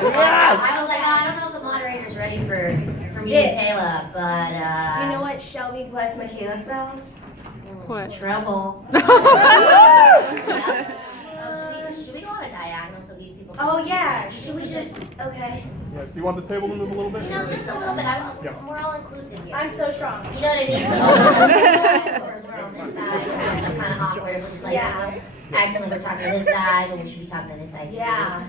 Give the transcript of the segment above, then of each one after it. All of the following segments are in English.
I was like, oh, I don't know if the moderator's ready for me and Michaela, but Do you know what Shelby plus Michaela spells? What? Trouble. Should we go on a diagonal so these people can see? Yeah. Should we just? Okay. Yeah, do you want the table to move a little bit? You know, just a little bit. We're all inclusive here. I'm so strong. You know what I mean? So, we're on this side. It's kind of awkward if we're just like acting like we're talking to this side when we should be talking to this side too. Yeah.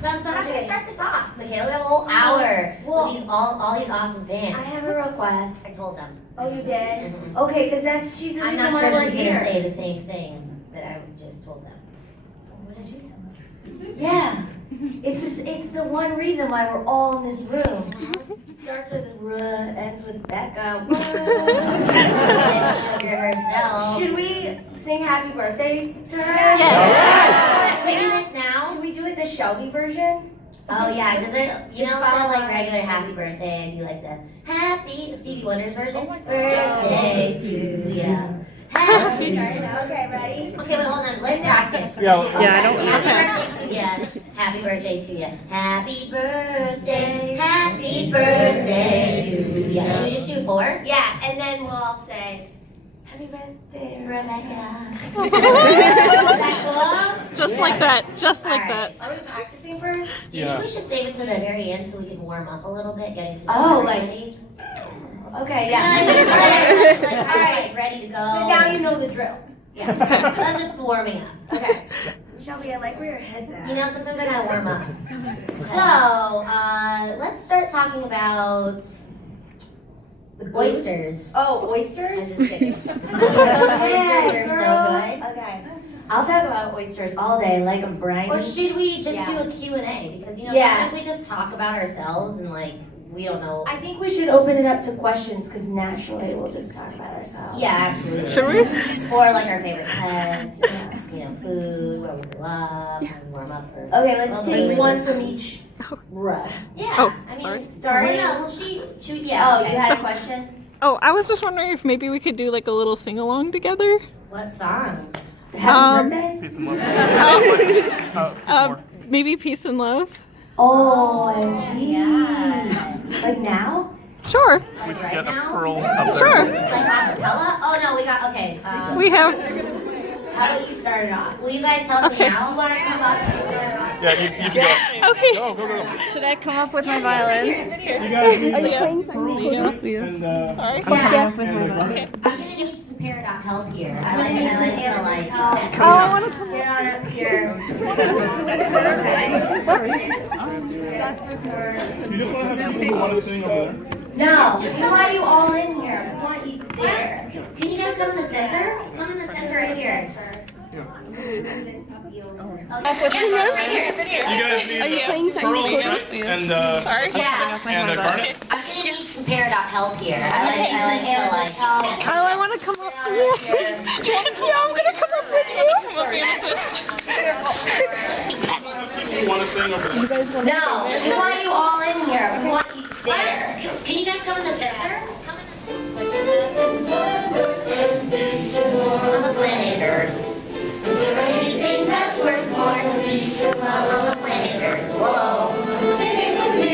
So how should we start this off, Michaela? We have a whole hour with all these awesome fans. I have a request. I told them. Oh, you did? Mm-hmm. Okay, because she's the I'm reason not why sure we're she's here. gonna say the same thing that I just told them. What did you tell them? Yeah. It's the one reason why we're all in this room. Starts with R, ends with Becca. Sugar herself. Should we sing happy birthday to her? Yes. Singing this now? Should we do it the Shelby version? Oh yeah, because you know, Just instead of like follow regular our- happy birthday, it'd be like the happy Stevie Wonder's version. Oh Birthday to ya. Happy Okay, ready? Okay, wait, hold on. Let's practice. Yeah. Yeah, I don't know. Happy birthday to ya. Happy birthday to ya. Happy birthday. Happy birthday to ya. Should we just do 4? Yeah, and then we'll all say, happy birthday, Rebecca. Is that cool? Just like that. Just like that. Are we practicing first? Do you think we should save it to the very end so we can warm up a little bit, getting to the Oh, part like- ready? Okay, You know what I yeah. mean? Like, All we're, right. like, ready to go. But now you know the drill. Yeah. That's just warming up. Okay. Shelby, I like where your head's at. You know, sometimes I gotta warm up. So, let's start talking about oysters. Oh, oysters? I'm just kidding. Those oysters are so good. Okay. I'll talk about oysters all day, like a briny. Or should we just do Yeah. a Q&A? Because, you know, Yeah. sometimes we just talk about ourselves and, like, we don't know. I think we should open it up to questions because naturally we'll just talk about ourselves. Yeah, absolutely. Should we? Or, like, our favorite pets, or, you know, food, where we grew up, how we warm up for. Okay, let's Well, take really one good. from each row. Yeah. Oh, I mean, sorry. Starting- Well, no, well, yeah. Oh, Okay. you had a question? Oh, I was just wondering if maybe we could do like a little sing along together. What song? Happy birthday? Peace and love. More. Maybe peace and love. Oh, geez. Yeah. Like now? Sure. Like We should right get a now? pearl up there. Sure. Like acapella? Oh no, we got okay. We have. How about you start it off? Will you guys help Okay. me out? Do you want to come up and start it off? Yeah, you can go. Okay. Go, go, go. Should I come up with my violin? You guys need Yeah. pearl and Sorry. Yeah. With my violin. I'm gonna need some paradox help here. I like to like. Oh, I want to come get on up here. You just want to have people who want to sing over there. No, we want you all in here. We want you there. Can you guys come in the center? Come in the center right here. You guys need pearl and Yeah. and a garnet. I'm gonna need some paradox help here. I like to like. Oh, I want to come up with you. Do you want to come? Yeah, I'm gonna come up with People who want to sing over there. No, we want you all in here. We want you there. Can you guys come in the center? On the planet Earth. Is there anything that's worth more than peace and love on the planet Earth? Whoa. Sing with me.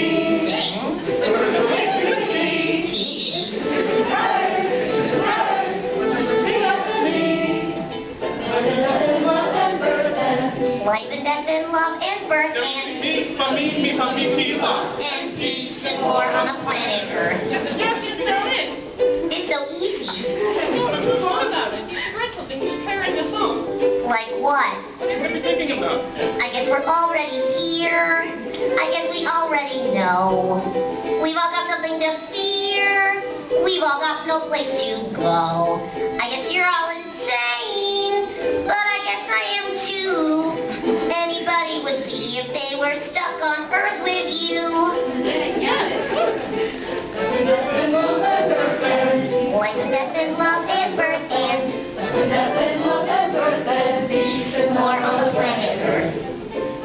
Life and death and love and birth and peace and war on the planet Earth. It's so easy. Like what? I guess we're already here. I guess we already know. We've all got something to fear. We've all got no place to go. I guess you're all insane, but I guess I am too. Anybody would be if they were stuck on Earth with you. Life and death and love and birth and peace and more on the planet Earth.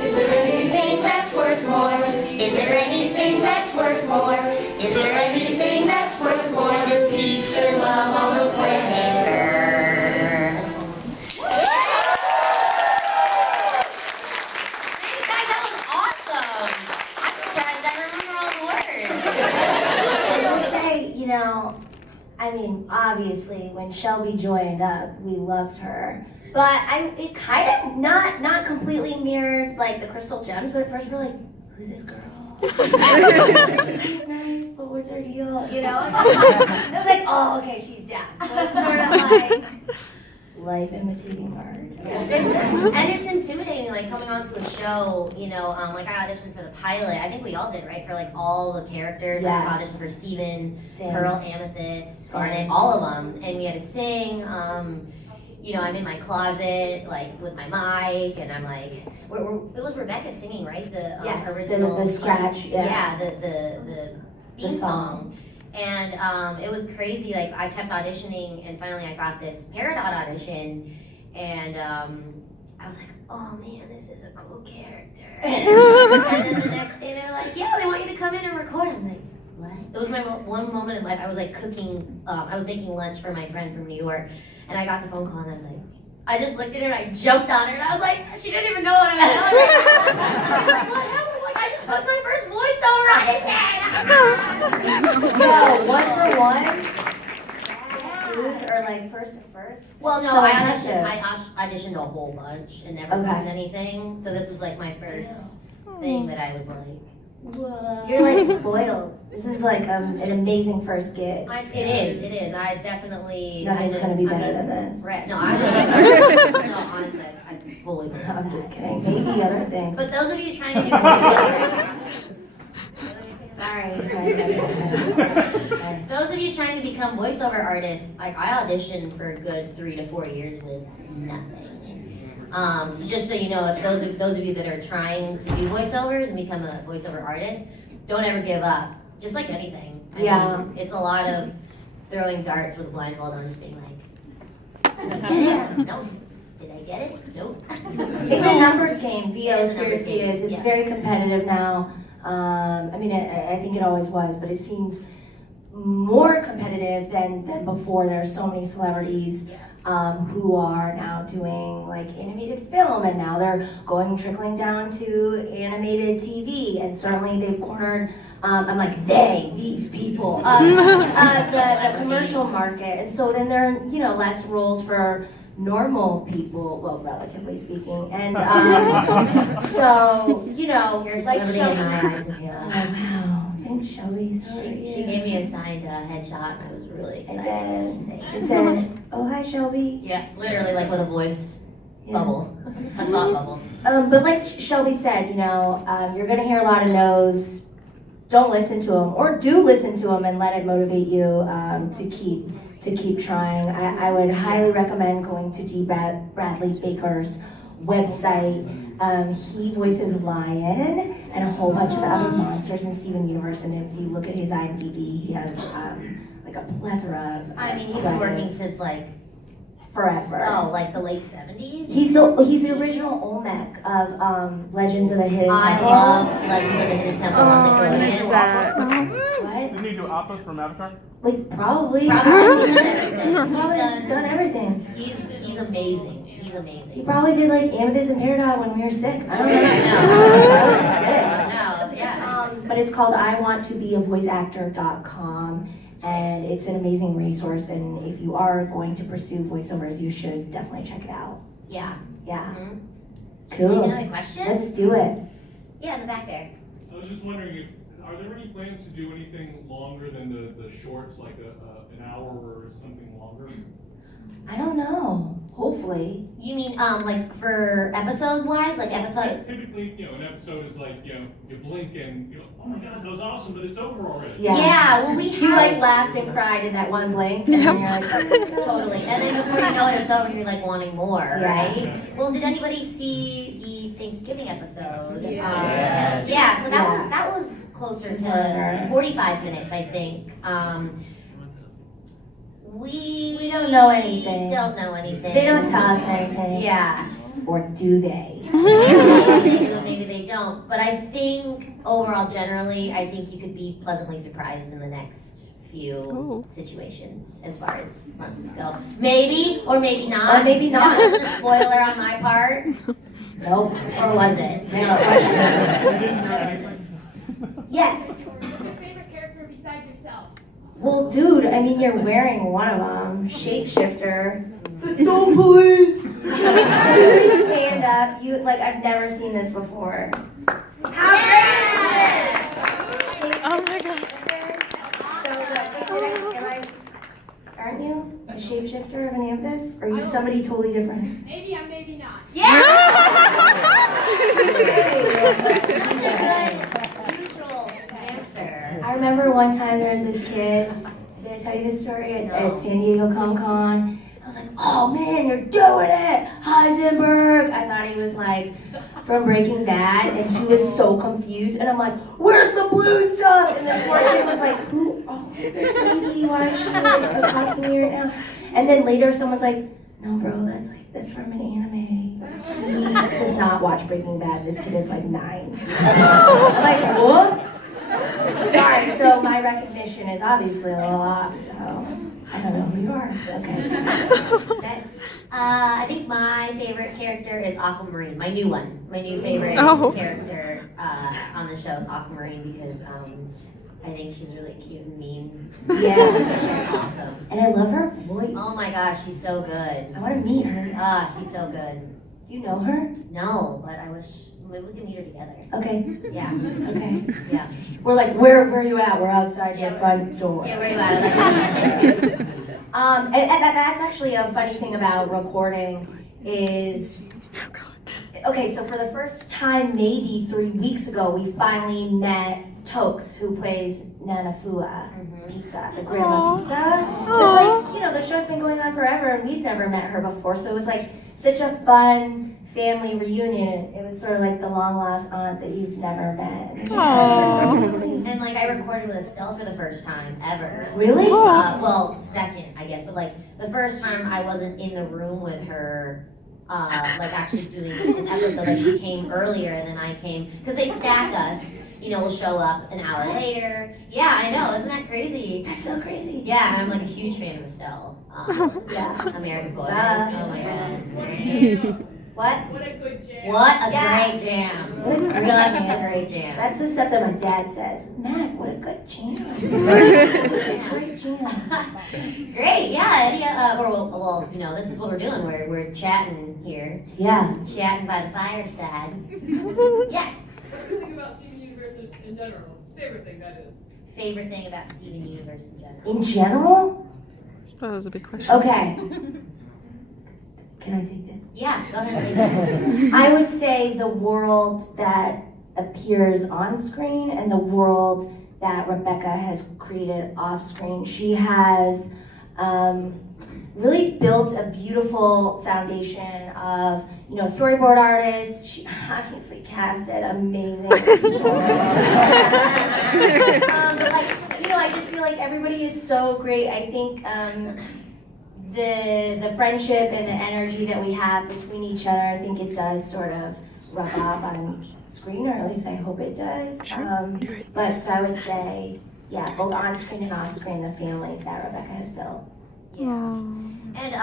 Is there anything that's worth more? Is there anything that's worth more? Is there anything that's worth more than peace and love on the planet Earth? Hey guys, that was awesome. I mean, obviously, when Shelby joined up, we loved her. But it kind of not completely mirrored like the Crystal Gems, but at first we were like, who's this girl? She's nice, but what's her deal? You know? And I was like, oh, okay, she's down. So it's sort of like life imitating art. And it's intimidating, like coming onto a show, you know, like I auditioned for the pilot. I think we all did, right? For like all the characters. Yes. I auditioned for Steven, Same. Pearl, Amethyst, Same. Garnet, all of them. And we had to sing. You know, I'm in my closet, like with my mic, and I'm like, it was Rebecca singing, right? The Yes, original the scratch, yeah. The theme song. And it was crazy. Like I kept auditioning, and finally I got this Peridot audition, and I was like, oh man, this is a cool character. And then the next day they're like, yeah, they want you to come in and record. I'm like, what? It was my one moment in life. I was like cooking. I was making lunch for my friend from New York, and I got the phone call, and I was like, I just looked at her and I jumped on her, and I was like, she didn't even know what I was telling her. I was like, what happened? Like, I just put my first voiceover audition. Yo, 1 for 1? Or like first to first? Well, no, So I impressive. auditioned a whole bunch and never Okay. booked anything. So this was like my first thing that I was like, Whoa. You're like spoiled. This is like an amazing first gig. It is. I definitely. Nothing's gonna be better than this. Right, no, no, honestly, I fully believe I'm that. just kidding. Maybe other things. But those of you trying to do voiceovers, Sorry. those of you trying to become voiceover artists, like I auditioned for a good 3 to 4 years with nothing. So just so you know, if those of you that are trying to do voiceovers and become a voiceover artist, don't ever give up. Just like anything. I mean, it's a lot of throwing darts with a blindfold on, just being like, did I get it? No. Did I get it? Nope. It's a numbers game. VO It is a numbers seriously game, is. It's yeah. very competitive now. I mean, I think it always was, but it seems more competitive than before. There are so many celebrities who are now doing like animated film, and now they're trickling down to animated TV, and certainly they've cornered. I'm like these people, the commercial market, and so then there are less roles for normal people, well, relatively speaking, and so You're a like celebrity in my eyes, Michaela. Oh wow, thanks Shelby. She gave me a signed headshot, and I was really excited yesterday. It said, "Oh hi Shelby." Yeah, literally like with a voice Yeah. bubble, a thought bubble. But like Shelby said, you're gonna hear a lot of no's. Don't listen to them, or do listen to them and let it motivate you to keep trying. I would highly recommend going to D. Bradley Baker's website. He voices Lion and a whole bunch of the other monsters in Steven Universe. And if you look at his IMDb, he has like a plethora of. I mean, he's been working since like forever. like the late 70s. He's the original Olmec of Legends of the Hidden I Temple. love Legends of the Hidden Temple on I missed Nickelodeon. that. What? Didn't he do Appa from Avatar? Like probably. Probably he's done everything. Probably he's done everything. He's amazing. He's He amazing. probably did like Amethyst and Peridot when we were sick. I don't know. No, yeah. But it's called iwanttobeavoiceactor.com, and it's an amazing resource. And if you are going to pursue voiceovers, you should definitely check it out. Yeah. Yeah. Mhm. Do you have Cool. another question? Let's do it. Yeah, in the back there. I was just wondering, are there any plans to do anything longer than the shorts, like an hour or something longer? I don't know. Hopefully. You mean like for episode wise, like episode? Typically, an episode is like, you blink and oh my God, that was awesome, but it's over already. Yeah. Well, we You have like laughed and cried in that one blink, and then you're like, totally, and then before you know it, it's over, and you're like wanting more, Yeah. right? Well, did anybody see the Thanksgiving episode? Yeah. Yeah. So Yeah. that was closer to Longer. 45 minutes, I think. We don't know anything. Don't know anything. they don't tell us anything. Yeah. Or do they? Maybe they do, maybe they don't. But I think overall, generally, I think you could be pleasantly surprised in the next few Ooh. situations as far as months go. Maybe or maybe not. Or maybe not. That wasn't a spoiler on my part, Nope. or was it? No. Yes. What's your favorite character besides yourselves? Well, dude, I mean, you're wearing one of them, shapeshifter. The dog police! Stand up. You like I've never seen this before. How great is this? Oh my god. Aren't you a shapeshifter of any of this? Or are you somebody totally different? Maybe I'm, maybe not. Neutral answer. I remember one time there was this kid, did I tell you this story? At San Diego Comic-Con. I was like, oh man, you're doing it! Heisenberg! I thought he was like from Breaking Bad, and he was so confused. And I'm like, where's the blue stuff? And this one kid was like, who is this lady? Why is she like accosting me right now? And then later someone's like, no bro, that's from an anime. He does not watch Breaking Bad. This kid is like 9. I'm like, whoops. Sorry, so my recognition is obviously a little off, so I don't know who you are. Okay. Next. I think my favorite character is Aquamarine, my new one. My new favorite character on the show is Aquamarine because I think she's really cute and mean. Yeah. Awesome. And I love her voice. Oh my gosh, she's so good. I want to meet her. Ah, she's so good. Do you know her? No, but I wish maybe we can meet her together. Okay. Yeah, Okay. yeah. We're like, where are you at? We're outside your front door. Yeah, where you at? And that's actually a funny thing about recording is, okay, so for the first time, maybe 3 weeks ago, we finally met Tokes, who plays Nanafua Pizza, the grandma pizza. But like, you know, the show's been going on forever, and we'd never met her before, so it was like such a fun family reunion. It was sort of like the long lost aunt that you've never met. And like I recorded with Estelle for the first time ever. Really? Well, second, I guess, but like the first time I wasn't in the room with her, like actually doing an episode. Like she came earlier and then I came, because they stack us. You know, we'll show up an hour later. Yeah, I know, isn't that crazy? That's so crazy. Yeah, and I'm like a huge fan of Estelle. Yeah. American Boy. Duh. Oh my god. What? What a good jam. What a Yeah. great jam. What a Such great a jam. great jam. That's the stuff that my dad says. Matt, what a good jam. Great jam. Great, yeah. Any, well, you know, this is what we're doing. We're chatting here. Yeah. Chatting by the fireside. Yes. What do you think about Steven Universe in general? Favorite thing that is. Favorite thing about Steven Universe in general? In general? That was a big question. Okay. Can I take this? Yeah, go ahead. I would say the world that appears on screen and the world that Rebecca has created off screen. She has really built a beautiful foundation of, you know, storyboard artists. She obviously casted amazing people. But like, you know, I just feel like everybody is so great. I think the friendship and the energy that we have between each other, I think it does sort of rub off on screen, or at least I hope it does. But so I would say, yeah, both on screen and off screen, the families that Rebecca has built. Yeah. And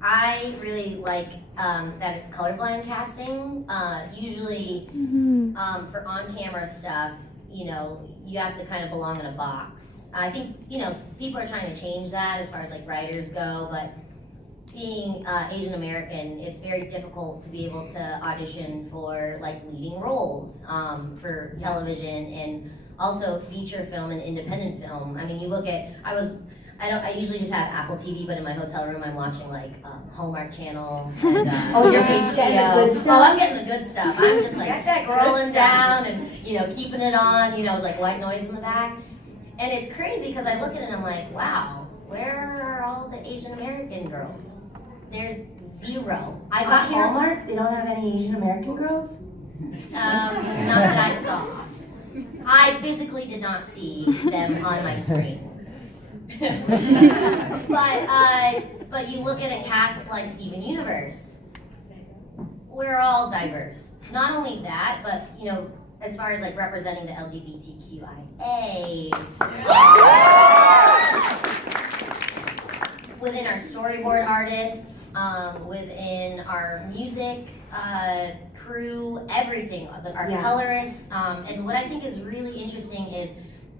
I really like that it's colorblind casting. Usually for on-camera stuff, you know, you have to kind of belong in a box. I think, you know, people are trying to change that as far as like writers go, but being Asian American, it's very difficult to be able to audition for like leading roles for television and also feature film and independent film. I mean, you look at, I usually just have Apple TV, but in my hotel room I'm watching like Hallmark Channel and Oh, you're HBO. getting the good stuff? Oh, I'm getting the good stuff. I'm just like Get that good scrolling stuff. down and, you know, keeping it on, you know, it's like white noise in the back. And it's crazy because I look at it and I'm like, wow, where are all the Asian American girls? There's zero. I got On here, Hallmark, they don't have any Asian American girls? not that I saw. I physically did not see them on my screen. But you look at a cast like Steven Universe, we're all diverse. Not only that, but you know, as far as like representing the LGBTQIA, within our storyboard artists, within our music crew, everything, our colorists, and what I think is really interesting is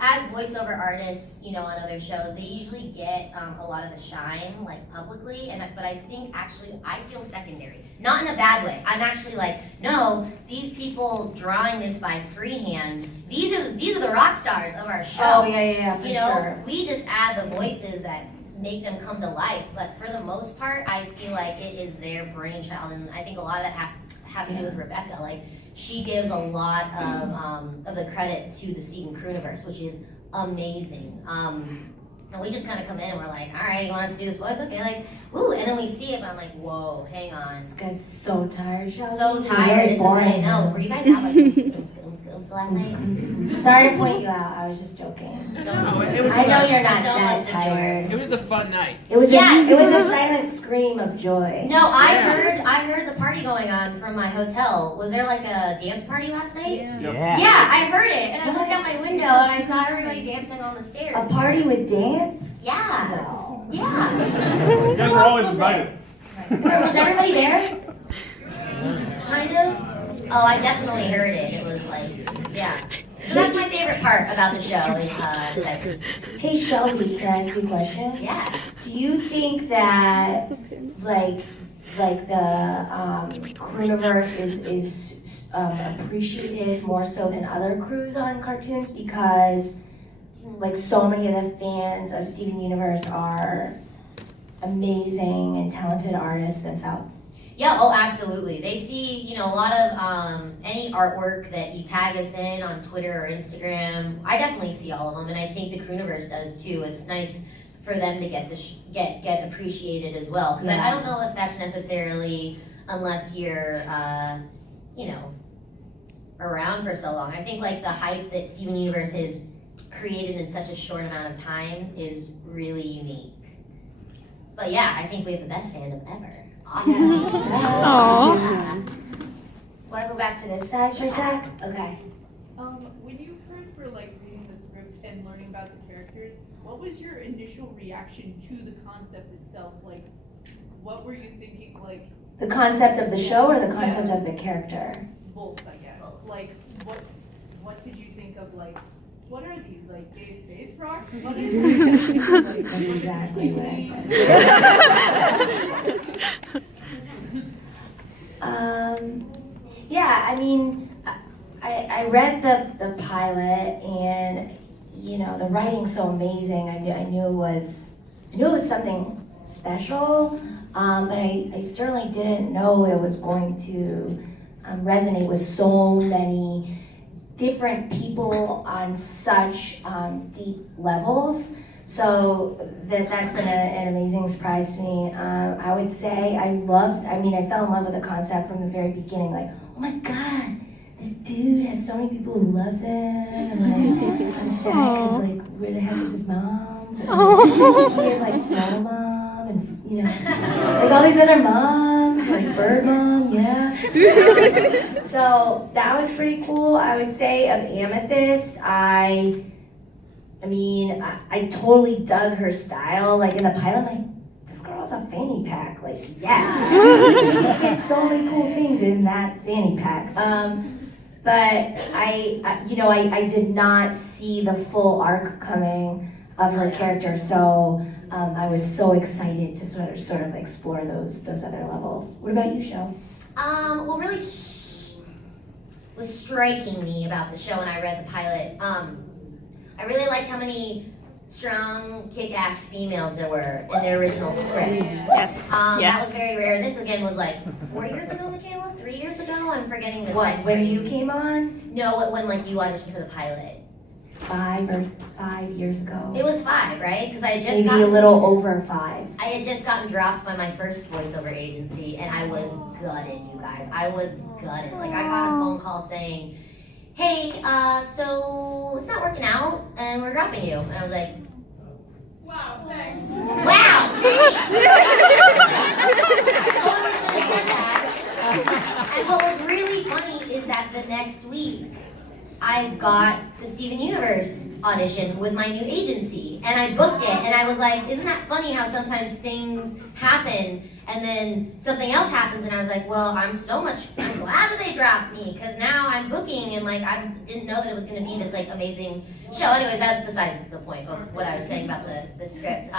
as voiceover artists, you know, on other shows, they usually get a lot of the shine, like publicly, but I think actually I feel secondary. Not in a bad way. I'm actually like, no, these people drawing this by freehand, these are the rock stars of our show. Oh, yeah, for You know, sure. we just add the voices that make them come to life, but for the most part, I feel like it is their brainchild, and I think a lot of that has to do with Rebecca. Like, she gives a lot of the credit to the Steven Krooniverse, which is amazing. And we just kind of come in and we're like, all right, you want us to do this voice? Okay, like, woo, and then we see it, and I'm like, whoa, hang on. This guy's so tired, Shelby. So You're tired, really it's boring. okay. No, were you guys out like last night? Sorry to point you out. I was just joking. No, it was I know you're not Don't that listen to her. tired. It was a fun night. It was Yeah. it was a silent scream of joy. No, I heard the party going on from my hotel. Was there like a dance party last night? Yeah, I heard it, and I looked out my window and I saw everybody dancing on the stairs. A party with dance? Yeah, No. yeah. You guys were all invited. Was everybody there? Kind of? Oh, I definitely heard it. It was like, yeah. So that's my favorite part about the show is the diversity. Hey Shelby, can I ask you a question? Yeah. Do you think that like the Krooniverse is appreciated more so than other crews on cartoons because like so many of the fans of Steven Universe are amazing and talented artists themselves? Yeah, oh, absolutely. They see, you know, a lot of any artwork that you tag us in on Twitter or Instagram. I definitely see all of them, and I think the Krooniverse does too. It's nice for them to get get appreciated as well. Because I don't know if that's necessarily unless you're, you know, around for so long. I think like the hype that Steven Universe has created in such a short amount of time is really unique. But yeah, I think we have the best fandom ever. Aww. Want to go back to this side for a sec? Okay. When you first were like reading the script and learning about the characters, what was your initial reaction to the concept itself? Like, what were you thinking? Like The concept of the show or the concept of the character? both, I guess. Like, what did you think of? Like, what are these? Like gay space rocks? What is this? Like, That's exactly what I said. Yeah, I mean, I read the pilot, and you know the writing's so amazing. I knew it was something special, but I certainly didn't know it was going to resonate with so many different people on such deep levels. So that's been an amazing surprise to me. I would say I fell in love with the concept from the very beginning. Like, oh my God, this dude has so many people who loves him. And like, I'm sad because like, where the heck is his mom? He has like Snow Mom and you know, like all these other moms, like Bird Mom, yeah. So that was pretty cool. I would say of Amethyst, I totally dug her style. Like in the pilot, I'm like, this girl has a fanny pack. Like, yes. She can get so many cool things in that fanny pack. But I did not see the full arc coming of her character. So I was so excited to sort of explore those other levels. What about you, Shel? What really was striking me about the show when I read the pilot, I really liked how many strong, kick-ass females there were in the original script. Yes. That was very rare. This again was like 4 years ago, Michaela? 3 years ago? I'm forgetting the time When frame. you came on? No, when like you auditioned for the pilot. 5 years ago. It was 5, right? Because I had just Maybe gotten a little over 5. I had just gotten dropped by my first voiceover agency, and I was gutted, you guys. I was gutted. Like, I got a phone call saying, hey, so it's not working out, and we're dropping you. And I was like, wow, thanks. wow, thanks. And what was really funny is that the next week, I got the Steven Universe audition with my new agency, and I booked it, and I was like, isn't that funny how sometimes things happen, and then something else happens, and I was like, well, I'm glad glad that they dropped me, because now I'm booking and like I didn't know that it was going to be this like amazing show. Anyways, that's besides the point of what I was saying about the script.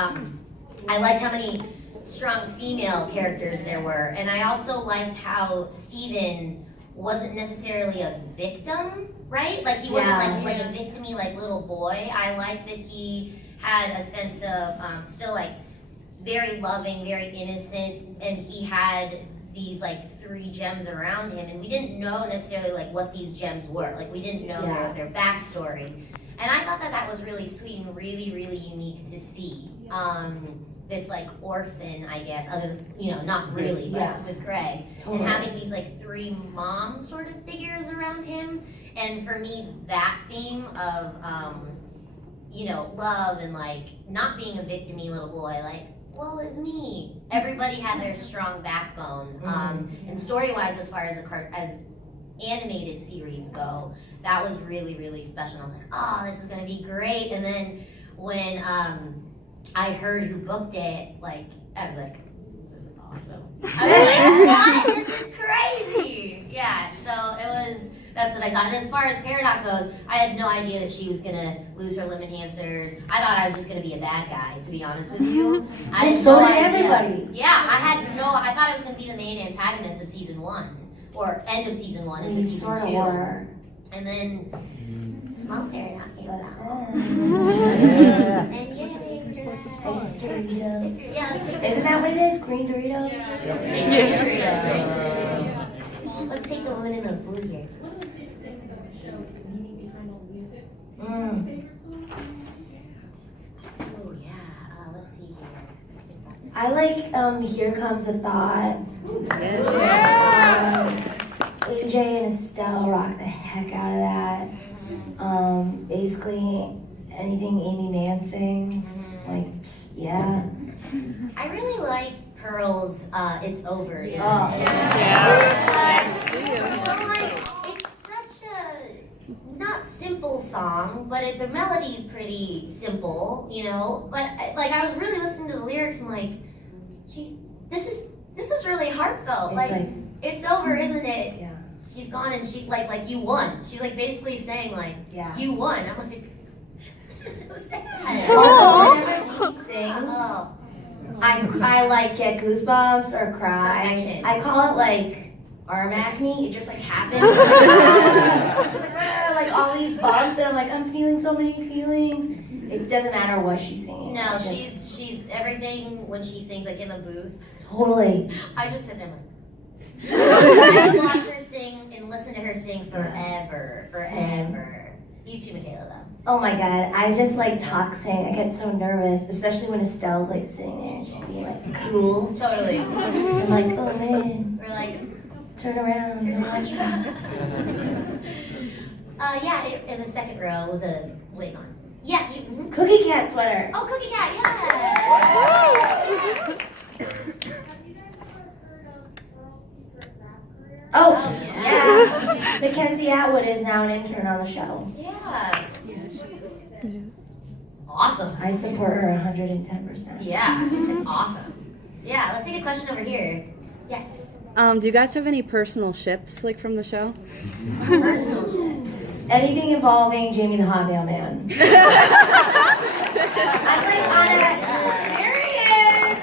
I liked how many strong female characters there were, and I also liked how Steven wasn't necessarily a victim, right? Like he wasn't like a victim-y like little boy. I like that he had a sense of still like very loving, very innocent, and he had these like 3 gems around him, and we didn't know necessarily like what these gems were. Like we didn't know their backstory, and I thought that was really sweet and really, really unique to see. This like orphan, I guess, other than, not really, but with Greg, and having these like 3 mom sort of figures around him, and for me that theme of love and like not being a victim-y little boy, like woe is me. Everybody had their strong backbone, and story-wise, as far as animated series go, that was really, really special. And I was like, oh, this is gonna be great. And then when I heard who booked it, like I was like, this is awesome. I was like, what? This is crazy. Yeah, so that's what I thought. And as far as Peridot goes, I had no idea that she was gonna lose her limb enhancers. I thought I was just gonna be a bad guy, to be honest with you. I had so no did idea. everybody. Yeah, I thought I was gonna be the main antagonist of season 1. Or end of season 1 into season 2. Sort of were. And then small Peridot came out. And yay. Space Dorito. Yeah, Isn't that what it is? Green Dorito? Let's take the woman in the blue here. One of the favorite things about the show is the meaning behind all the music. Mm. Favorite song? Oh yeah, let's see here. I like Here Comes a Thought. AJ and Estelle rock the heck out of that. Basically anything Amy Mann sings, like, yeah. I really like Pearl's It's Over. Yeah. It's such a not simple song, but the melody's pretty simple, But like I was really listening to the lyrics, I'm like, this is really heartfelt. It's it's over, isn't it? Yeah. She's gone and she like you won. She's like basically saying like you won. I'm like, this is so sad. Also, whenever he sings, Oh. I like get goosebumps or cry. Perfection. I call it like arm acne. It just like happens. Like all these bumps, and I'm like, I'm feeling so many feelings. It doesn't matter what she's singing. No, she's everything when she sings like in the booth. Totally. I just sit there like I can watch her sing and listen to her sing forever. You too, Michaela, though. Oh my god, I just like talk sing. I get so nervous, especially when Estelle's like sitting there and she's being like cool. Totally. I'm like, oh man, We're like, turn around and watch me. in the second row with the wig on. Yeah, Cookie Cat sweater. Oh, Cookie Cat, yeah. Have you guys ever heard of Pearl's secret rap career? Oh, yeah. yeah. Mackenzie Atwood is now an intern on the show. Yeah. It's awesome. I support her 110%. Yeah, it's awesome. Yeah, let's take a question over here. Yes. Do you guys have any personal ships, like, from the show? Personal ships. Anything involving Jamie the Hot Mailman. I'm like on a... There he is!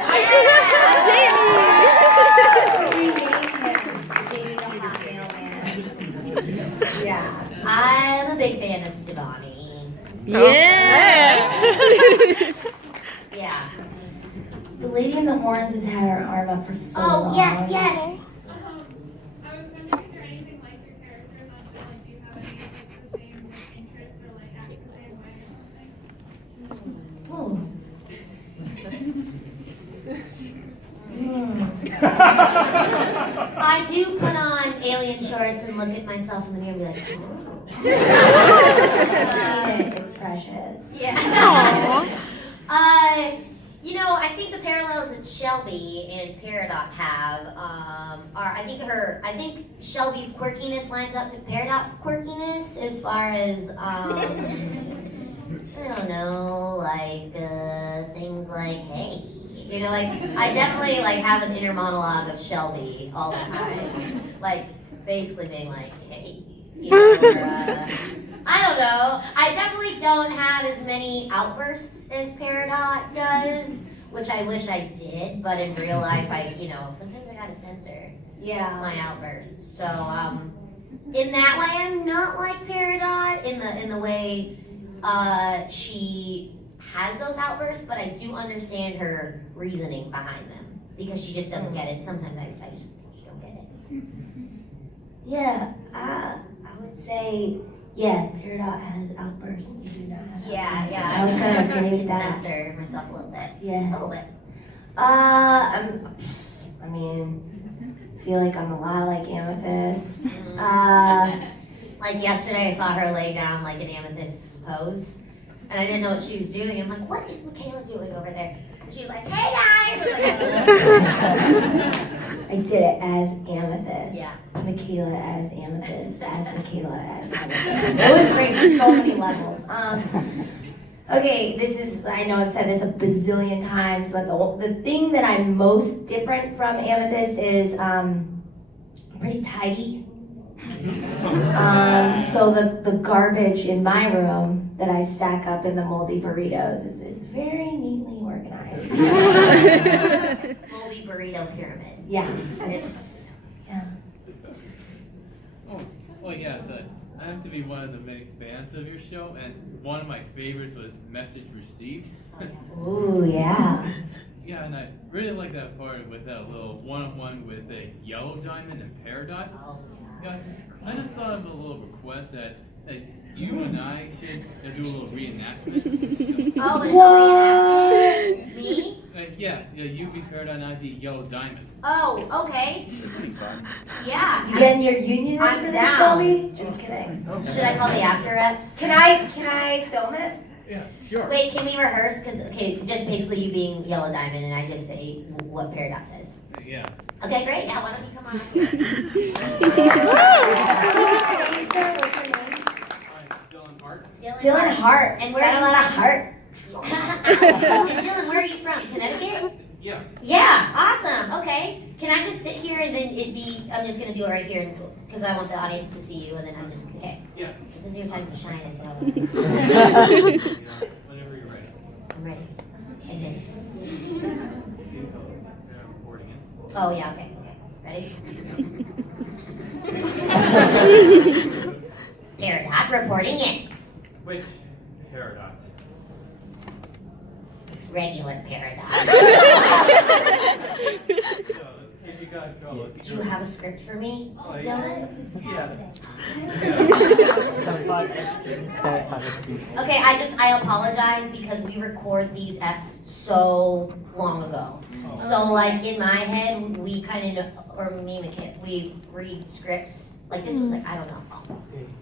Jamie the Hot Mailman. Yeah, I'm a big fan of Stevani. Yeah! Yeah. The lady in the horns has had her arm up for so long. Oh, yes. I was wondering if there anything like your characters on show, like do you have any like the same like, interests or like act the same way or something? Oh. I do put on alien shorts and look at myself in the mirror and be like, It's precious. yeah. I think the parallels that Shelby and Peridot have are, I think Shelby's quirkiness lines up to Peridot's quirkiness as far as, I don't know, like, things like, hey, I definitely, have an inner monologue of Shelby all the time. Like, basically being like, hey, you know, I don't know. I definitely don't have as many outbursts as Peridot does, which I wish I did, but in real life, sometimes I gotta censor my outbursts. So, in that way, I'm not like Peridot in the way she has those outbursts, but I do understand her reasoning behind them because she just doesn't get it. Sometimes I just don't get it. Yeah, I would say, yeah, Peridot has outbursts. You do not have outbursts. Yeah. I was kind of I agree with can that. censor myself a little bit. Yeah. A little bit. I feel like I'm a lot like Amethyst. Like yesterday, I saw her lay down like an Amethyst pose, and I didn't know what she was doing. I'm like, what is Michaela doing over there? And she was like, hey guys! I did it as Amethyst. Yeah. Michaela as Amethyst, as Michaela as Amethyst. It was great on so many levels. Okay, I know I've said this a bazillion times, but the thing that I'm most different from Amethyst is I'm pretty tidy. So the garbage in my room that I stack up in the moldy burritos is very neatly organized. Moldy burrito pyramid. Yeah. Yeah. Well, yes, I have to be one of the many fans of your show, and one of my favorites was Message Received. Ooh, yeah. Yeah, and I really like that part with that little one-on-one with a Yellow Diamond and Peridot. Oh, Yeah, I just thought of a little request that you and I should do a little reenactment. Oh, and What? me? Yeah, you be Peridot and I be Yellow Diamond. Oh, okay. Yeah. You getting your union ready I'm for this, down. Shelby? Just kidding. Should I call the after reps? Can I film it? Yeah, sure. Wait, can we rehearse? Just basically you being Yellow Diamond and I just say what Peridot says. Yeah. Okay, great. Yeah, why don't you come on up here? Dylan Hart. Dylan Hart. And where Got are a you lot of from? heart. And Dylan, where are you from? Connecticut? Yeah. Yeah, awesome. Okay. Can I just sit here and then I'm just going to do it right here because I want the audience to see you and then I'm just, okay. Yeah. This is your time to shine as well. Whenever you're ready. I'm ready. Okay. Recording it. Oh, yeah, okay. Ready? Peridot reporting in. Which Peridot? Regular Peridot. If you guys go look. Do you have a script for me, Dylan? Okay, I apologize because we record these eps so long ago. So like in my head, we kind of, or me and Michaela, we read scripts. Like this was like, I don't know.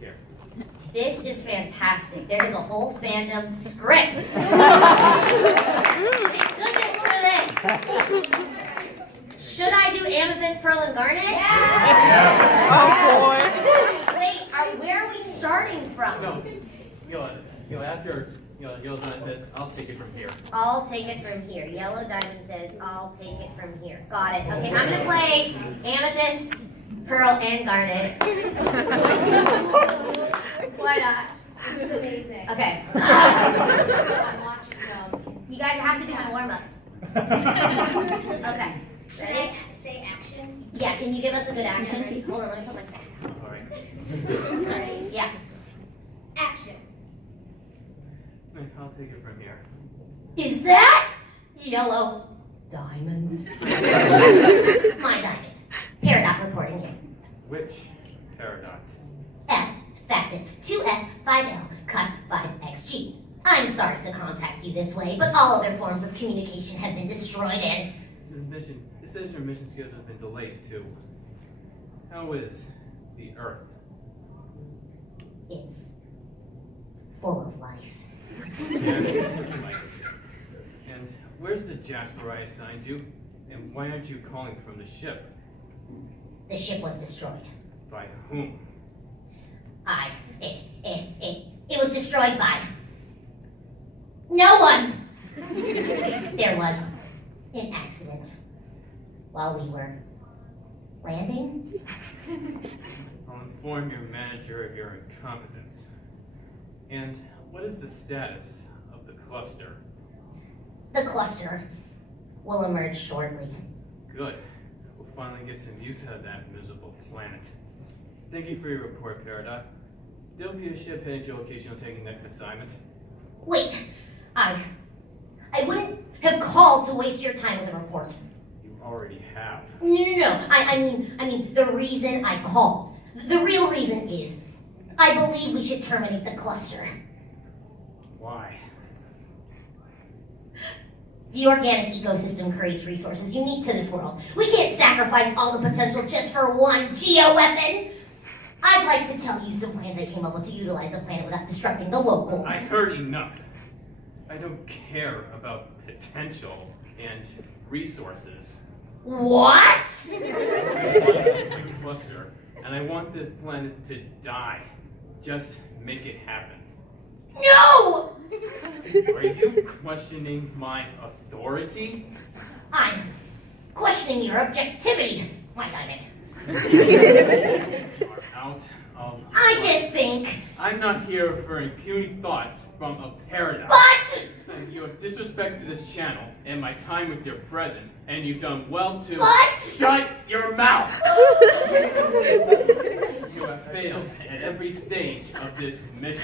Here. This is fantastic. There is a whole fandom script. Thank goodness for this. Should I do Amethyst, Pearl, and Garnet? Oh boy. Wait, where are we starting from? No, after Yellow Diamond says, I'll take it from here. I'll take it from here. Yellow Diamond says, I'll take it from here. Got it. Okay, I'm gonna play Amethyst, Pearl, and Garnet. Why not? This is amazing. Okay. I'm watching film. You guys have to do my warm-ups. Okay. Ready? Say action. Yeah, can you give us a good action? Hold on, let me put my phone. All right. Ready? Yeah. Action. I'll take it from here. Is that Yellow Diamond? My diamond. Peridot reporting in. Which Peridot? F, fasten, 2F, 5L, cut 5XG. I'm sorry to contact you this way, but all other forms of communication have been destroyed and... It says your mission schedule has been delayed too. How is the Earth? It's full of life. And where's the Jasper I assigned you? And why aren't you calling from the ship? The ship was destroyed. By whom? It was destroyed by... no one! There was an accident while we were landing? I'll inform your manager of your incompetence. And what is the status of the cluster? The cluster will emerge shortly. Good. We'll finally get some use out of that miserable planet. Thank you for your report, Paradox. There'll be a ship heading to your location on taking next assignment. Wait, I wouldn't have called to waste your time with a report. You already have. No. I mean, the reason I called, the real reason is, I believe we should terminate the cluster. Why? The organic ecosystem creates resources unique to this world. We can't sacrifice all the potential just for one geoweapon. I'd like to tell you some plans I came up with to utilize the planet without disrupting the local. I heard enough. I don't care about potential and resources. What? I want a free cluster, and I want this planet to die. Just make it happen. No! Are you questioning my authority? I'm questioning your objectivity, might I add. You are out of I line. just think. I'm not here for puny thoughts from a paradox. But! And you have disrespected this channel and my time with your presence, and you've done well to But! shut your mouth. You have failed at every stage of this mission.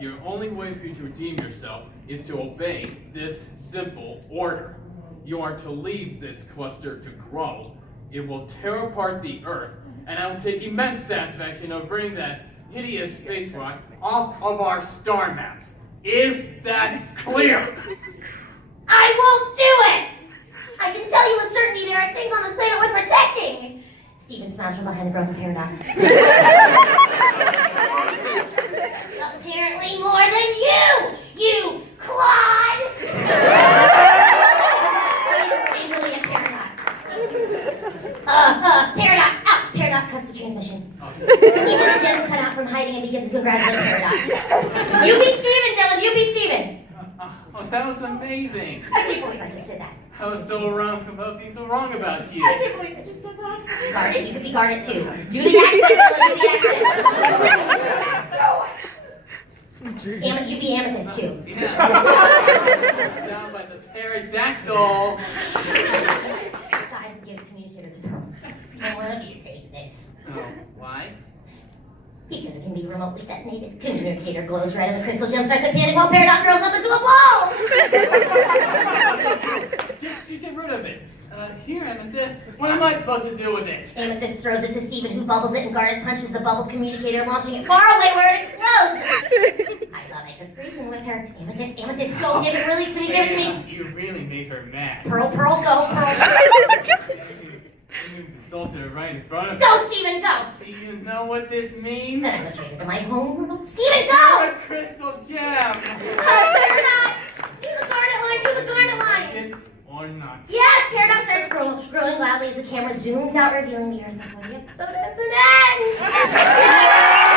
Your only way for you to redeem yourself is to obey this simple order. You are to leave this cluster to grow. It will tear apart the Earth, and I will take immense satisfaction in averting that hideous space rock off of our star maps. Is that clear? I won't do it! I can tell you with certainty there are things on this planet worth protecting! Stephen smashed from behind the broken paradox. Apparently more than you clod! Angrily at Paradox. Paradox, out! Paradox cuts the transmission. Stephen and Jen's cut out from hiding and begins to congratulate Paradox. You be Stephen, Dylan, you be Stephen! Oh, that was amazing. I can't believe I just did that. I was so wrong about being so wrong about you. I can't believe I just did that. Guarded, you could be guarded too. Do the accent, Dylan, do the accent. You be Amethyst too. Yeah. Down by the pterodactyl. Size gives communicator to Pearl. And one of you take this. Oh, why? Because it can be remotely detonated. Communicator glows red and the crystal gem starts to panic while Paradox curls up into a ball! Just get rid of it. Here, Amethyst. What am I supposed to do with it? Amethyst throws it to Stephen, who bubbles it, and Garnet punches the bubbled communicator, launching it far away where it explodes. I love it. Good reason with her. Amethyst, go. Give it really to me. Give it to me. You really made her mad. Pearl, go. Pearl. You insulted her right in front of me. Go, Stephen, go. Do you know what this means? Then I'm a traitor to my home world. Stephen, You're go. a crystal gem. Paradox. Do the Garnet line. Like it or not. Yes, Paradox starts groaning loudly as the camera zooms out, revealing the Earth before the episode ends and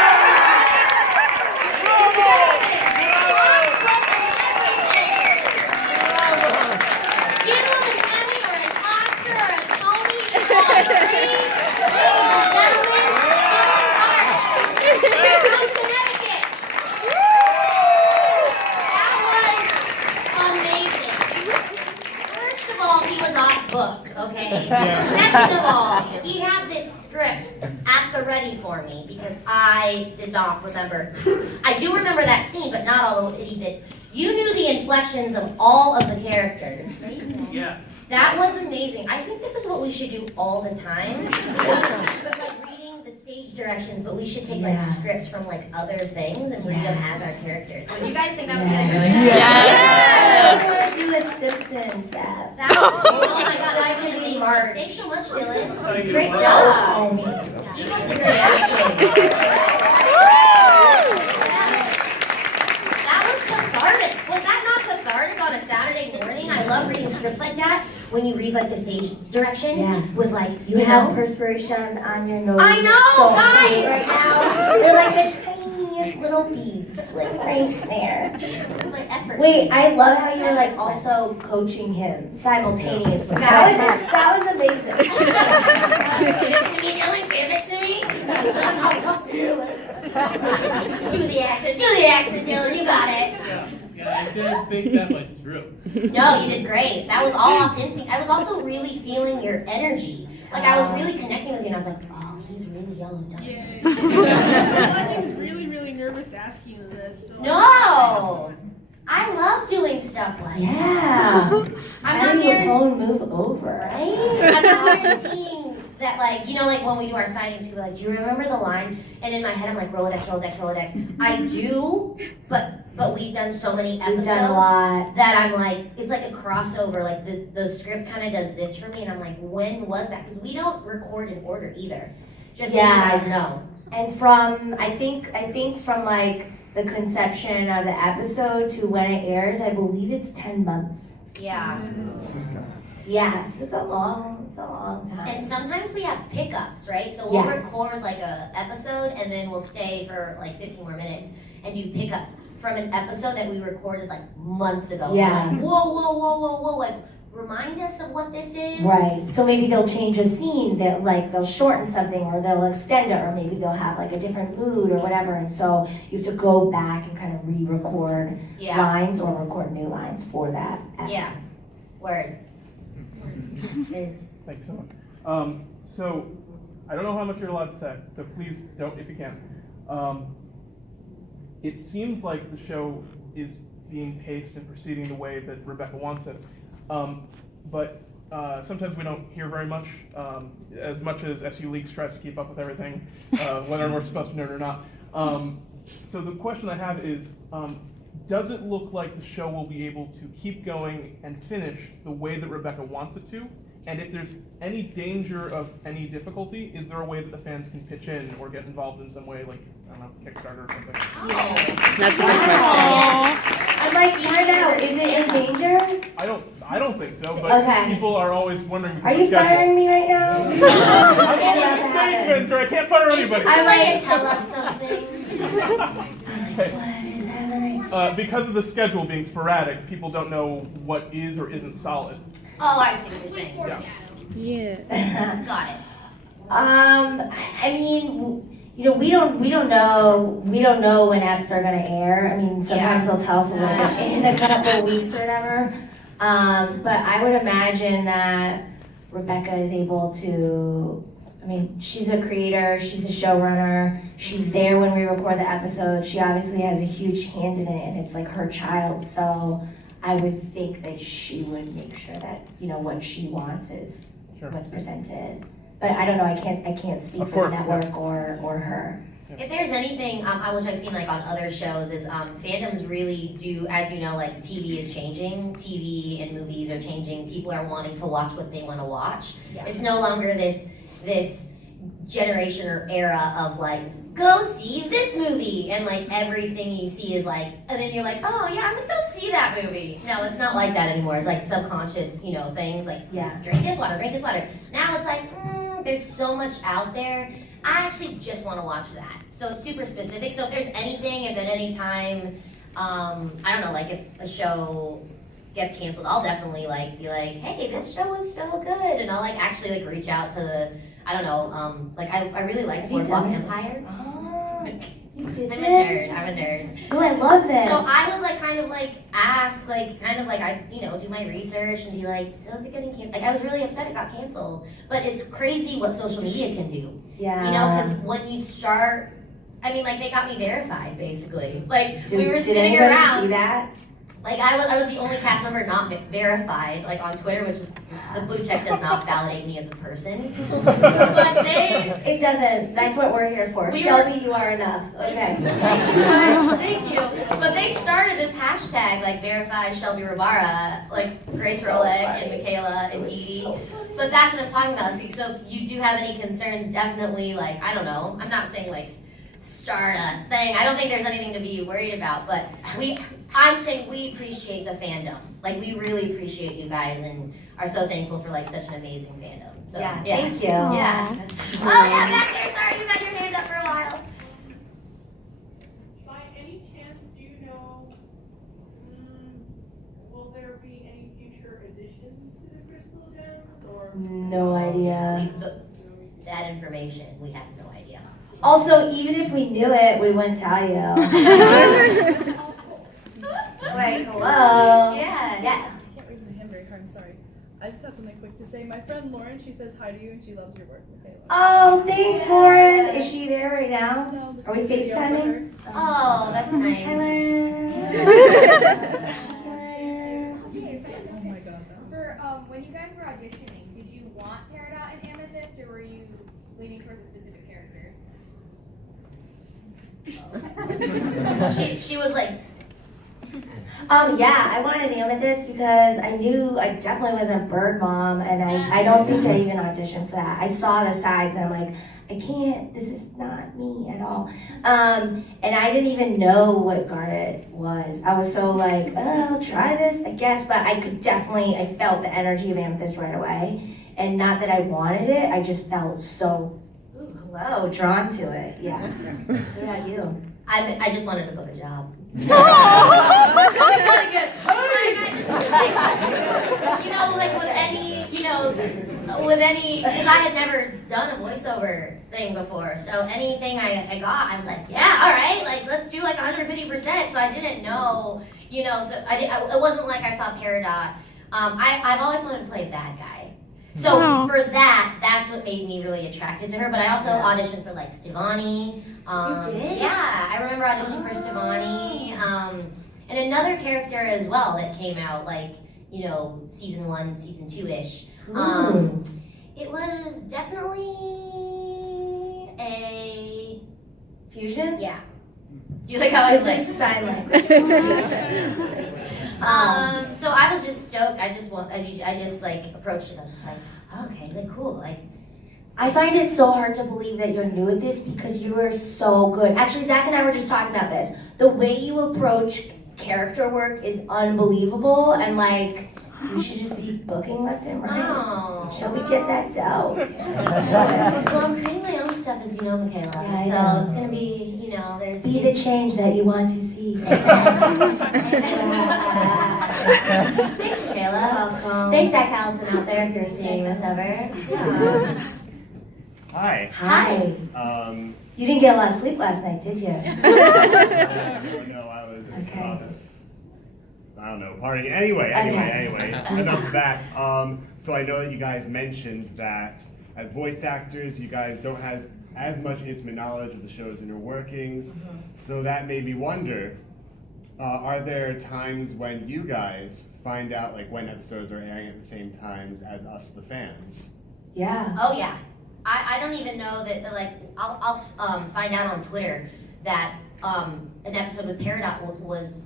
Give him an Emmy or an Oscar or a Tony or a Green. Gentlemen, from Connecticut. That was amazing. First of all, he was off book, okay? Second of all, he had this script at the ready for me because I did not remember. I do remember that scene, but not all the itty bits. You knew the inflections of all of the characters. Yeah. That was amazing. I think this is what we should do all the time. Like reading the stage directions, but we should take like scripts from like other things and read them as our characters. Would you guys think that would be really Yes! Do a Simpsons. That was, oh my god, I can be Mark. Thanks so much, Dylan. Thank you. Great job. You guys did great acting. That was cathartic. Was that not cathartic on a Saturday morning? I love reading scripts like that. When you read like the stage direction with like, You have perspiration on your nose. I know, so guys! right now. They're like the tiniest little little beads, like right there. My effort. Wait, I love how you were like also coaching him simultaneously. That was amazing. Give it to me. Do the accent, Dylan, you got it. Yeah, I didn't think that was true. No, you did great. That was all off instinct. I was also really feeling your energy. Like I was really connecting with you, and I was like, oh, he's really yellow done. Yeah. I was really, really nervous asking you this. So. No, I love doing stuff like that. I'm not Having the tone move over. right? I'm not guaranteeing that, like, you know, like when we do our signings, people are like, do you remember the line? And in my head, I'm like, Rolodex, Rolodex, Rolodex. I do, but we've done so many episodes We've done a lot. that I'm like, it's like a crossover. Like the script kind of does this for me, and I'm like, when was that? Because we don't record in order either. Just so you guys know. And from I think from like the conception of the episode to when it airs, I believe it's 10 months. Yeah. Yes, it's a long time. And sometimes we have pickups, right? So we'll Yes. record like a episode, and then we'll stay for like 15 more minutes and do pickups from an episode that we recorded like months ago. Yeah. We're like, whoa, like remind us of what this is. Right. So maybe they'll change a scene that like they'll shorten something or they'll extend it or maybe they'll have like a different mood or whatever. And so you have to go back and kind of re-record Yeah. lines or record new lines for that. Yeah. Word. Thanks so much. So I don't know how much you're allowed to say, so please don't if you can. It seems like the show is being paced and proceeding the way that Rebecca wants it. But sometimes we don't hear very much as SU Leaks tries to keep up with everything, whether we're supposed to know it or not. So the question I have is, does it look like the show will be able to keep going and finish the way that Rebecca wants it to? And if there's any danger of any difficulty, is there a way that the fans can pitch in or get involved in some way, like, I don't know, Kickstarter or something? That's a good question. I'm like, find out, is it in danger? I don't think so, but Okay. people are always wondering. Are you firing me right now? I'm always a stage vendor. I can't fire anybody. I like tell us something. Okay. Because of the schedule being sporadic, people don't know what is or isn't solid. Oh, I see what you're saying. Yeah. Yeah. Got it. I mean, you know, we don't know when eps are gonna air. I mean, sometimes they'll tell us in a couple of weeks or whatever. But I would imagine that Rebecca is able to. I mean, she's a creator, she's a showrunner, she's there when we record the episode. She obviously has a huge hand in it, and it's like her child. So I would think that she would make sure that, you know, what she wants is what's presented. But I don't know, I can't speak for the network or her. If there's anything, which I've seen like on other shows, is fandoms really do, as you know, like TV is changing. TV and movies are changing. People are wanting to watch what they want to watch. Yeah. It's no longer this generation or era of like, go see this movie, and like everything you see is like, and then you're like, oh yeah, I'm gonna go see that movie. No, it's not like that anymore. It's like subconscious, you know, things like, drink this water. Now it's like, there's so much out there. I actually just want to watch that. So it's super specific. So if there's anything, if at any time, I don't know, like if a show gets canceled, I'll definitely like be like, hey, this show was so good, and I'll like actually like reach out to the, I don't know, like I really like Boardwalk Empire. Oh, you did I'm this? a nerd. Oh, I love this. So I would like kind of like ask, like kind of like I, you know, do my research and be like, so is it getting canceled? Like I was really upset it got canceled, but it's crazy what social media can do. Yeah. You know, because when you start, I mean, like they got me verified basically. Like we were did sitting anybody around. see that? Like I was the only cast member not verified, like on Twitter, which was, the blue check does not validate me as a person. But It doesn't. That's what we're here for. Shelby, you are enough. Okay. Thank you. But they started this hashtag, like verify Shelby Rabara, like Grace Rolick and Michaela and Dee. But that's what I'm talking about. So if you do have any concerns, definitely like, I don't know. I'm not saying like start a thing. I don't think there's anything to be worried about, but I'm saying we appreciate the fandom. Like we really appreciate you guys and are so thankful for like such an amazing fandom. So Yeah, thank you. Yeah. Oh yeah, back there. Sorry, you've had your hand up for a while. or? No idea. That information, we have no idea. Also, even if we knew it, we wouldn't tell you. Like, hello. Yeah. Yeah. I can't raise my hand very hard, I'm sorry. I just have something quick to say. My friend Lauren, she says hi to you and she loves your work, Michaela. Oh, thanks, Lauren. Is she there right now? No, this Are we is a video for FaceTiming? her. Oh, that's Hi, nice. Lauren. Oh my god. For when you guys were auditioning, did you want Peridot and Amethyst, or were you leaning towards a specific character? She was like, Yeah, I wanted Amethyst because I knew I definitely wasn't a bird mom, and I don't think I even auditioned for that. I saw the sides and I'm like, I can't, this is not me at all. And I didn't even know what Garnet was. I was so like, oh, I'll try this, I guess, but I felt the energy of Amethyst right away. And not that I wanted it, I just felt so, hello, drawn to it, yeah. What about you? I just wanted to book a job. Because I had never done a voiceover thing before. So anything I got, I was like, yeah, all right, like let's do like 150%. So I didn't know, so it wasn't like I saw Peridot. I've always wanted to play a bad guy. So for that's what made me really attracted to her. But I also auditioned for like Stevani. You did? Yeah, I remember auditioning for Stevani. And another character as well that came out like, season 1, season 2-ish. It was definitely a Fusion? yeah. Do you like how I was like sign language. So I was just stoked. I just like approached it. I was just like, okay, like cool. Like I find it so hard to believe that you're new at this because you are so good. Actually, Zach and I were just talking about this. The way you approach character work is unbelievable, and like you should just be booking left and right. oh. Shall we get that dough? Well, I'm creating my own stuff, as you know, Michaela. Yeah, I so know. it's gonna be, there's Be the change that you want to see. Thanks, Michaela. Welcome. Thanks, Zach Allison out there, if you're seeing this ever. Yeah. Hi. Hi. You didn't get a lot of sleep last night, did you? No, I was, Okay. I don't know, partying. Anyway, enough of that. So I know that you guys mentioned that as voice actors, you guys don't have as much intimate knowledge of the show's inner workings. So that made me wonder, are there times when you guys find out like when episodes are airing at the same times as us, the fans? Yeah. Oh yeah, I don't even know that. Like I'll find out on Twitter that an episode with Peridot was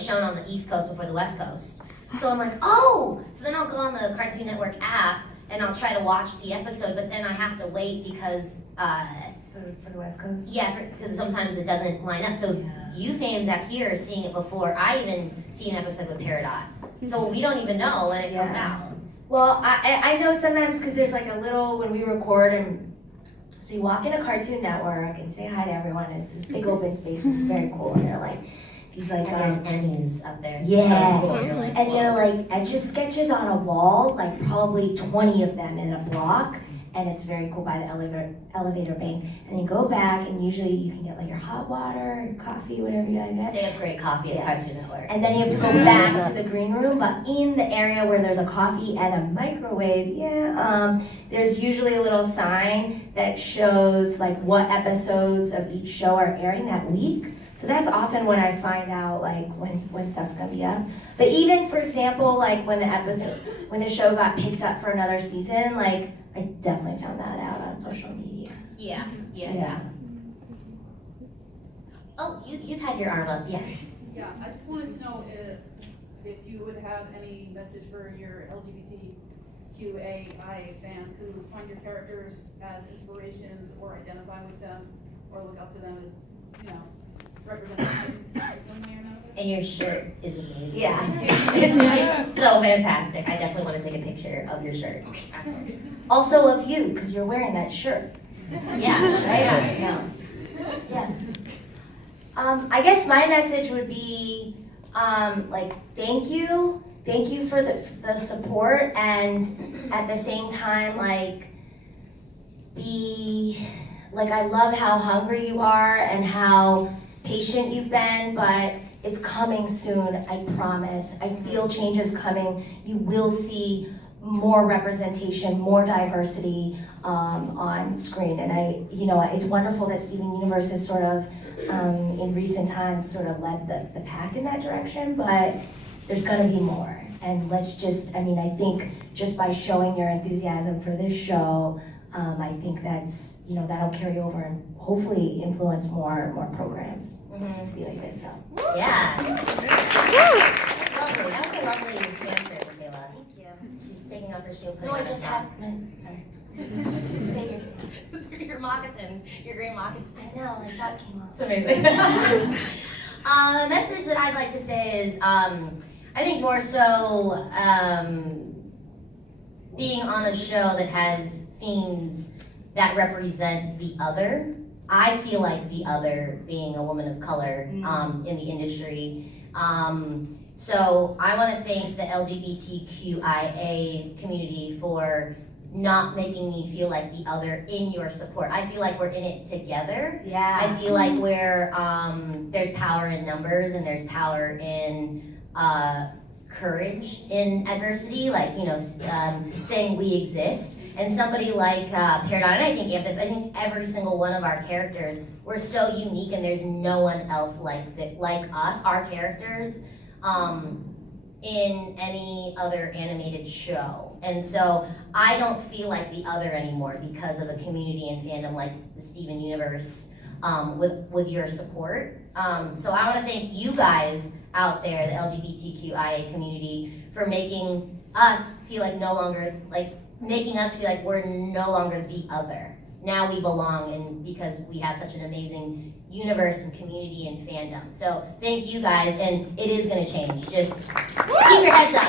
shown on the East Coast before the West Coast. So I'm like, oh. So then I'll go on the Cartoon Network app and I'll try to watch the episode, but then I have to wait because For the West Coast? yeah, because sometimes it doesn't line up. So you fans out here are seeing it before I even see an episode with Peridot. So we don't even know when it comes out. Well, I know sometimes because there's like a little, when we record, and so you walk into Cartoon Network and say hi to everyone, and it's this big open space, and it's very cool, and they're like, he's like, And there's Emmys up there. It's yeah, so cool. You're like, and whoa. you're like, etch sketches on a wall, like probably 20 of them in a block, and it's very cool by the elevator bank. And you go back, and usually you can get like your hot water, your coffee, whatever you gotta get. They have great coffee at Cartoon Network. And then you have to go back to the green room, but in the area where there's a coffee and a microwave, there's usually a little sign that shows like what episodes of each show are airing that week. So that's often when I find out like when stuff's gonna be up. But even for example, like when the show got picked up for another season, like I definitely found that out on social media. Yeah. Yeah. Oh, you've had your arm up, yes. Yeah, I just wanted to know if you would have any message for your LGBTQAI fans who find your characters as inspirations or identify with them or look up to them as, representation in some way or another. And your shirt is amazing. Yeah. It's so fantastic. I definitely want to take a picture of your shirt. Also of you, because you're wearing that shirt. Yeah. Right? Yeah. I guess my message would be, thank you, thank you for the support, and at the same time, like, I love how hungry you are and how patient you've been, but it's coming soon, I promise. I feel changes coming. You will see more representation, more diversity on screen. And it's wonderful that Steven Universe has sort of, in recent times, sort of led the pack in that direction, but there's gonna be more. And let's just, I think just by showing your enthusiasm for this show, I think that's, that'll carry over and hopefully influence more programs to be like this, so. Yeah. That's lovely. That was a lovely answer, Michaela. Thank you. She's taking off her shoe. No, I just have, sorry. Say your moccasin, your gray moccasin. I know, my sock came off. It's amazing. A message that I'd like to say is, I think more so being on a show that has themes that represent the other. I feel like the other, being a woman of color in the industry. So I want to thank the LGBTQIA community for not making me feel like the other in your support. I feel like we're in it together. Yeah. I feel like we're, there's power in numbers and there's power in courage in adversity, like, saying we exist. And somebody like Paradigm, and I think Amethyst, I think every single one of our characters, we're so unique and there's no one else like us, our characters, in any other animated show. And so I don't feel like the other anymore because of a community and fandom like the Steven Universe with your support. So I want to thank you guys out there, the LGBTQIA community, for making us feel like making us feel like we're no longer the other. Now we belong, and because we have such an amazing universe and community and fandom. So thank you guys, and it is going to change. Just keep your heads up.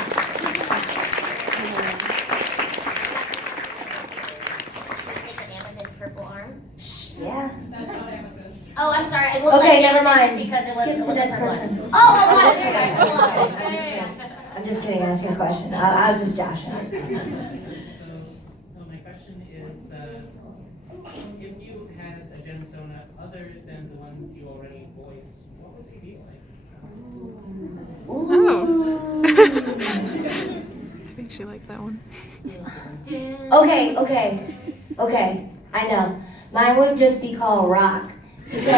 Take the Amethyst purple arm. Yeah. That's not Amethyst. Oh, I'm sorry. It looked Okay, like never Amethyst mind. because it Skip to wasn't next purple. person. Oh, God, there you guys. I'm just kidding, asking a question. I was just joshing. So, my question is, if you had a gemsona other than the ones you already voiced, what would they be like? Oh. I think she liked that one. Okay. I know. Mine would just be called Rock. Because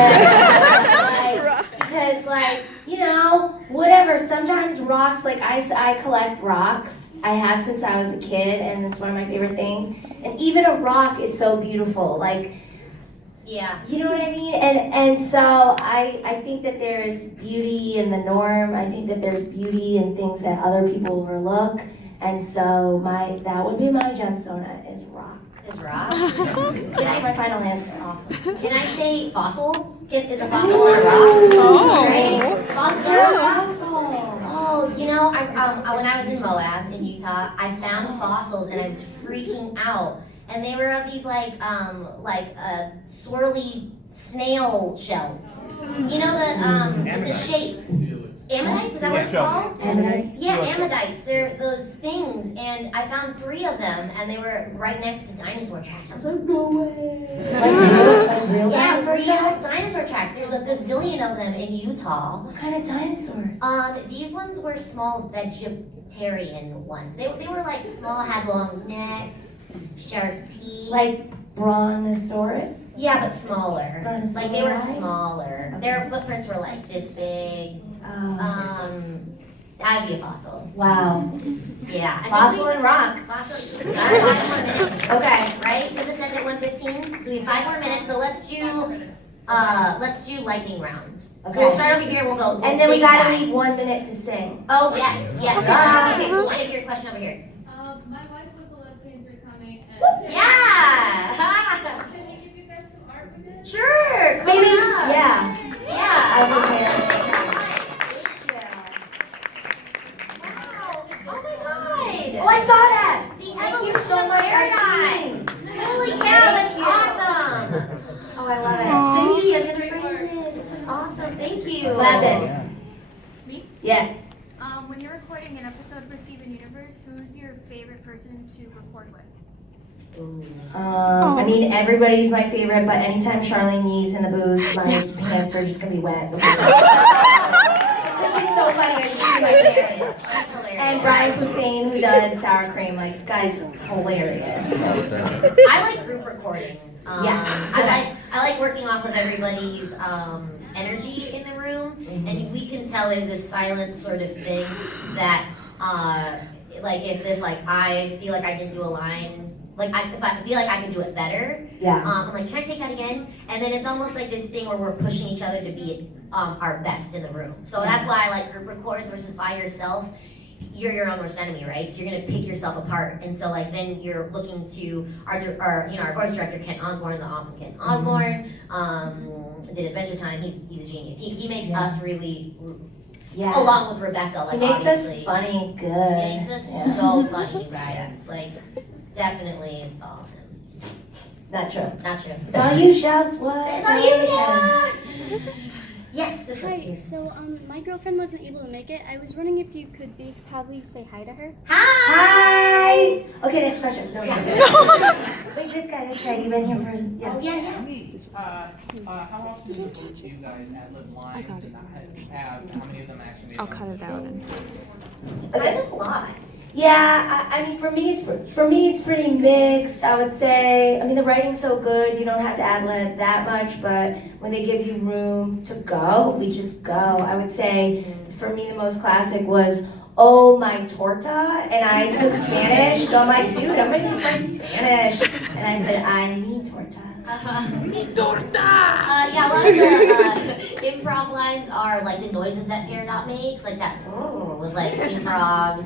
whatever, sometimes rocks, I collect rocks. I have since I was a kid, and it's one of my favorite things. And even a rock is so beautiful, Yeah. You know what I mean? And so I think that there's beauty in the norm. I think that there's beauty in things that other people overlook. And so that would be my gemsona, is rock. Is rock? That's my final answer. Awesome. Can I say fossil? Is a fossil on a rock? Oh. Great. Fossils are a rock. Fossil. Oh, when I was in Moab, in Utah, I found fossils and I was freaking out. And they were of these swirly snail shells. It's a shape. Ammonites, is that what it's called? Ammonites? Yeah, ammonites. They're those things, and I found 3 of them, and they were right next to dinosaur tracks. I was like, no way. Real Yeah, dinosaur real tracks? dinosaur tracks. There's a gazillion of them in Utah. What kind of dinosaurs? These ones were small vegetarian ones. They were like small, had long necks, sharp teeth. Like brontosaurus? Yeah, but smaller. Brontosaurus? Like they were smaller. Their footprints were like this big. That'd be a fossil. Wow. Yeah. Fossil and rock. Fossil. 5 more minutes. Okay. Right? Does this end at 1:15? We have 5 more minutes, so let's do lightning round. Okay. So we'll start over here. We'll And then we zigzag. gotta leave 1 minute to sing. Oh yes. Ah. Okay, so we'll take your question over here. My wife was the lesbians are coming. Yeah. Can we give you guys some art with it? Sure. Come Maybe. on up. Yeah. Yeah. I was gonna say Awesome. that. Thanks so much. Wow. Oh my God. Oh, I saw that. The Thank you evolution so of much. paradise. Holy cow, that's awesome. Oh, I love it. Cindy, I'm gonna frame this. This is awesome. Thank you. Lapis. Me? Yeah. When you're recording an episode for Steven Universe, who's your favorite person to record with? I mean, everybody's my favorite, but anytime Charlene Yee's in the booth, my pants are just gonna be wet. She's so funny. She's my favorite. And Brian Hussein, who does sour cream, like, guys, hilarious. I like group recording. I like working off of everybody's energy in the room, and we can tell there's this silent sort of thing that, like, if like I feel like I can do a line. Like, if I feel like I can do it better, I'm like, can I take that again? And then it's almost like this thing where we're pushing each other to be our best in the room. So that's why I like group records versus by yourself. You're your own worst enemy, right? So you're gonna pick yourself apart. And so like then you're looking to our voice director, Kent Osborne, the awesome Kent Osborne, did Adventure Time. He's a genius. He makes us really. Along with Rebecca, like, he makes obviously. us funny, good. He makes us so funny, you guys. Like, definitely install him. Not true. Not true. It's all you, Shelbs. What? It's all you, yeah. Yes, sister. Hi. So, my girlfriend wasn't able to make it. I was wondering if you could probably say hi to her. Hi. Okay, next question. No, wait, this guy. You've been here for. Yeah. Oh, yeah. How often do you guys ad-lib lines and have how many of them actually? I'll cut it out. Kind of a lot. Yeah, I mean, for me it's pretty mixed. I would say. I mean, the writing's so good, you don't have to ad-lib that much. But when they give you room to go, we just go. I would say, for me, the most classic was "Oh my torta," and I took Spanish, so I'm like, dude, I'm gonna use my Spanish, and I said, "I need torta." Mi torta! Yeah, a lot of the improv lines are like the noises that Peridot makes, like that was like improv.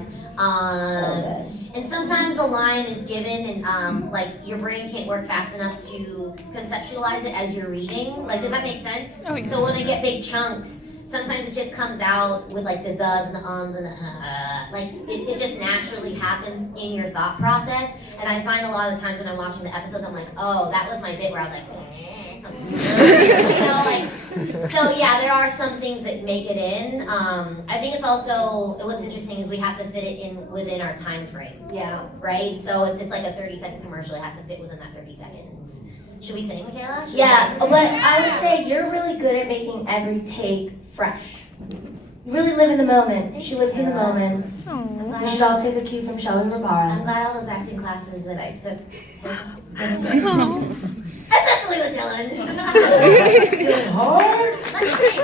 And sometimes a line is given and like your brain can't work fast enough to conceptualize it as you're reading. Like, does that make sense? Oh, yeah. So when I get big chunks, sometimes it just comes out with like the does and the ums and the like it just naturally happens in your thought process. And I find a lot of the times when I'm watching the episodes, I'm like, oh, that was my bit where I was like, you know, like, so yeah, there are some things that make it in. I think it's also, what's interesting is we have to fit it in within our time frame. Yeah. Right? So if it's like a 30-second commercial, it has to fit within that 30 seconds. Should we sing, Michaela? But I would say you're really good at making every take fresh. You really live in the moment. She lives in the moment. We should all take a cue from Shelby Rabara. I'm glad all those acting classes that I took. Especially with Dylan. Dylan hard. Let's sing, so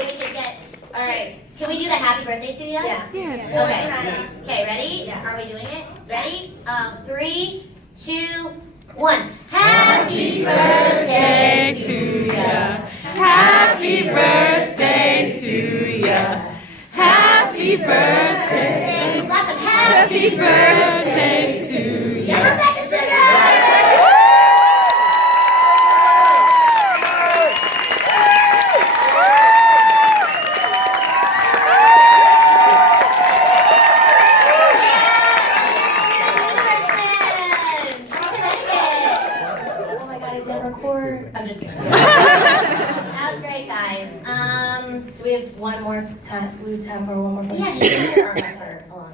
we can get. All right. Can we do the happy birthday to you? Yeah. Okay. Okay, ready? Yeah. Are we doing it? Ready? 3, 2, 1. Happy birthday to ya. Happy birthday to ya. Happy birthday. Lots of Happy birthday to ya. Rebecca Sugar! I'm just kidding. That was great, guys. Do we have one more time? We have time for one more question? Yeah, she's been around for a long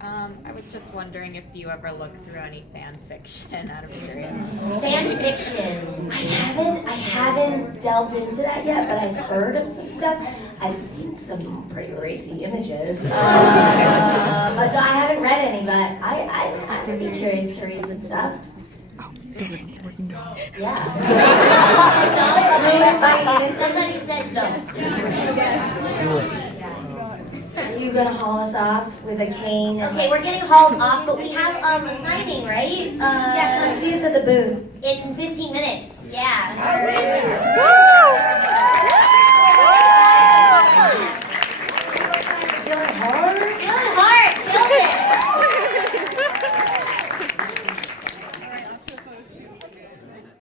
time. I was just wondering if you ever looked through any fan fiction out of curiosity. Fan fiction. I haven't delved into that yet, but I've heard of some stuff. I've seen some pretty racy images. But no, I haven't read any, but I would be curious to read some stuff. Yeah. Somebody said don't. Are you gonna haul us off with a cane? Okay, we're getting hauled off, but we have a signing, right? Yeah, come see us at the booth. In 15 minutes. Yeah.